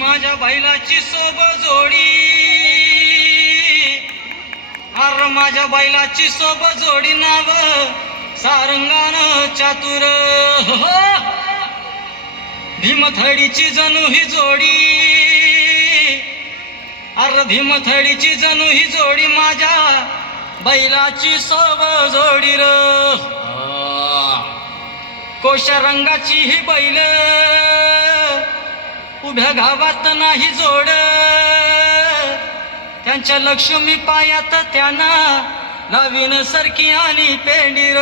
माझ्या बैलाची सोब जोडी, अर माझ्या बैलाची सोब जोडी, नाव सारंगान चातुर, भीमथडीची जणू ही जोडी, अर भीमथडीची जणू ही जोडी, माझ्या बैलाची सोब जोडी र. कोशा रंगाची ही बैल, उभ्या गावात नाही जोड, त्यांच्या लक्ष्मी पायात त्यांना नवीन सरकी आणि पेंडीर.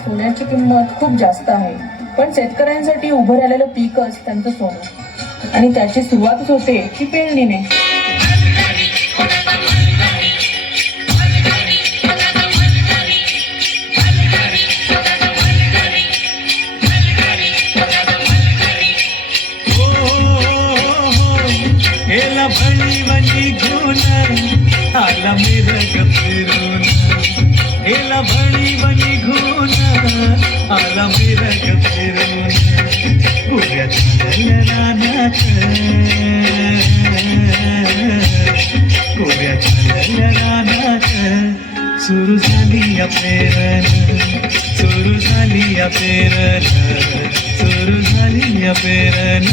सोन्याची किंमत खूप जास्त आहे, पण शेतकऱ्यांसाठी उभं राहिलेलं पीकच त्यांचं सोनं, आणि त्याची सुरुवातच होते ती पेरणीने. आला मिरग फिरून, एला भणी बनी घून, आला मिरग फिरून, उभ्या झालेल्या रानात, उभ्या झालेल्या रानात, सुरू झाली या पेरण, सुरू झाली या पेरण, सुरू झाली या पेरण.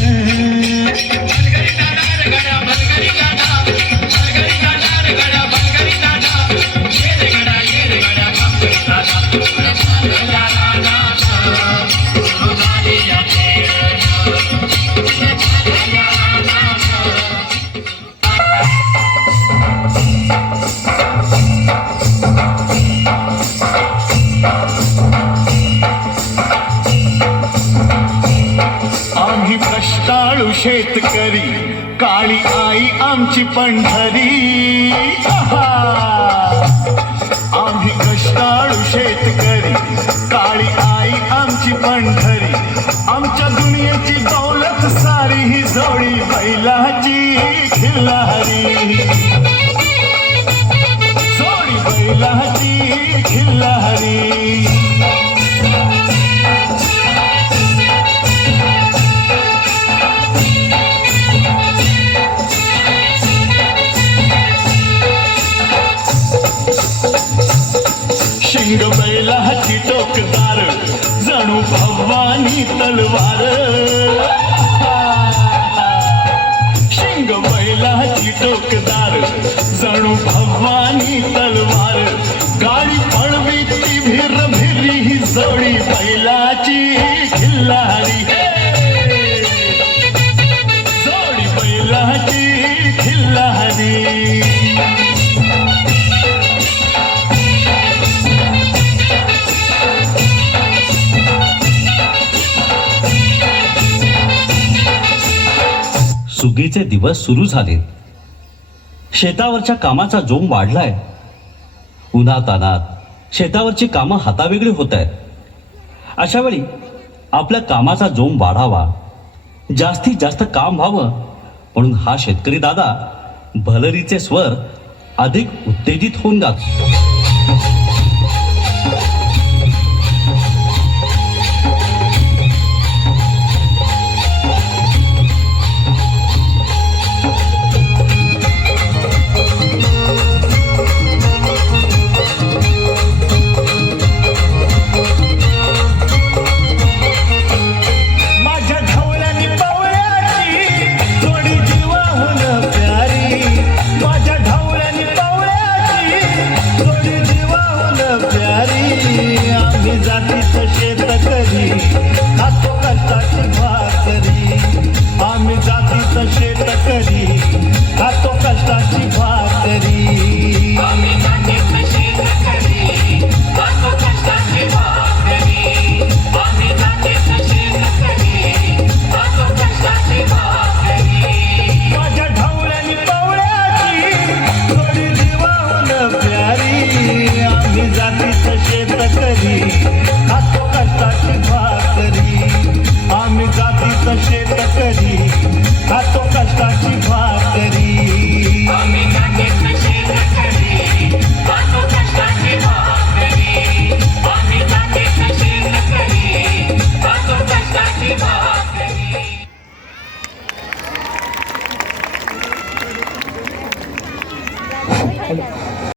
आम्ही कष्टाळू शेतकरी, काळी आई आमची पंढरी. आम्ही कष्टाळू शेतकरी, काळी आई आमची पंढरी, आमच्या दुनियेची दौलत सारी ही जोडी बैलाची खिल्लारी, जोडी बैलाची खिल्लारी. शिंग बैलाची टोकदार, जणू भवानी तलवार, शिंग बैलाची टोकदार, जणू भवानी तलवार, गाडी पळवी ती भिर भिरी ही जोडी बैलाची खिल्लारी, जोडी बैलाची खिल्लारी. सुगीचे दिवस सुरू झाले. शेतावरच्या कामाचा जोम वाढलाय. उन्हातानात शेतावरची कामं हातावेगळी होत आहेत. अशा वेळी आपल्या कामाचा जोम वाढावा, जास्तीत जास्त काम व्हावं, म्हणून हा शेतकरी दादा भलरीचे स्वर अधिक उत्तेजित होऊन जातो. शेतकरी खातो कष्टाची भाकरी